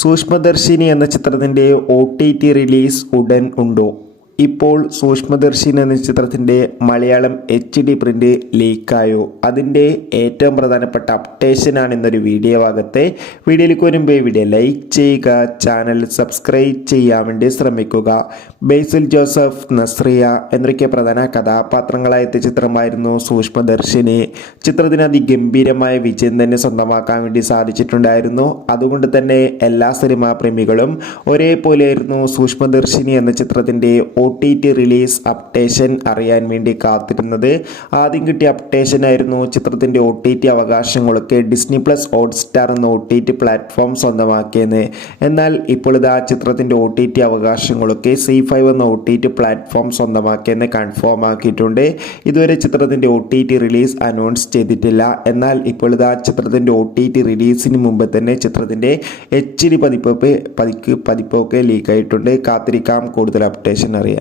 സൂക്ഷ്മദർശിനി എന്ന ചിത്രത്തിൻ്റെ OTT release ഉടൻ ഉണ്ടോ? ഇപ്പോൾ സൂക്ഷ്മദർശിനി എന്ന ചിത്രത്തിൻ്റെ മലയാളം HD പ്രിൻ്റ് ലീക്കായോ? അതിൻ്റെ ഏറ്റവും പ്രധാനപ്പെട്ട അപ്ഡേഷനാണ് ഇന്നൊരു വീഡിയോ ഭാഗത്തെ. വീഡിയോയിലേക്ക് വരുമ്പോൾ വീഡിയോ ലൈക്ക് ചെയ്യുക, ചാനൽ സബ്സ്ക്രൈബ് ചെയ്യാൻ വേണ്ടി ശ്രമിക്കുക. ബേസിൽ ജോസഫ്, നസ്രിയ എന്നൊക്കെ പ്രധാന കഥാപാത്രങ്ങളായ ചിത്രമായിരുന്നു സൂക്ഷ്മദർശിനി. ചിത്രത്തിന് അതിഗംഭീരമായ വിജയം തന്നെ സ്വന്തമാക്കാൻ വേണ്ടി സാധിച്ചിട്ടുണ്ടായിരുന്നു. അതുകൊണ്ട് തന്നെ എല്ലാ സിനിമാ പ്രേമികളും ഒരേപോലെയായിരുന്നു സൂക്ഷ്മദർശിനി എന്ന ചിത്രത്തിൻ്റെ OTT റിലീസ് അപ്ഡേഷൻ അറിയാൻ വേണ്ടി കാത്തിരുന്നത്. ആദ്യം കിട്ടിയ അപ്ഡേഷൻ ആയിരുന്നു ചിത്രത്തിൻ്റെ OTT അവകാശങ്ങളൊക്കെ ഡിസ്നി പ്ലസ് ഹോട്ട്സ്റ്റാർ എന്ന OTT പ്ലാറ്റ്ഫോം സ്വന്തമാക്കിയെന്ന്. എന്നാൽ ഇപ്പോൾ ഇതാ ചിത്രത്തിൻ്റെ OTT അവകാശങ്ങളൊക്കെ C5 എന്ന OTT പ്ലാറ്റ്ഫോം സ്വന്തമാക്കിയെന്ന് കൺഫേം ആക്കിയിട്ടുണ്ട്. ഇതുവരെ ചിത്രത്തിൻ്റെ OTT റിലീസ് അനൗൺസ് ചെയ്തിട്ടില്ല. എന്നാൽ ഇപ്പോൾ ഇതാ ചിത്രത്തിൻ്റെ OTT റിലീസിന് മുമ്പ് തന്നെ ചിത്രത്തിൻ്റെ HD പതിപ്പൊക്കെ ലീക്കായിട്ടുണ്ട്. കാത്തിരിക്കാം കൂടുതൽ അപ്ഡേഷൻ അറിയാൻ.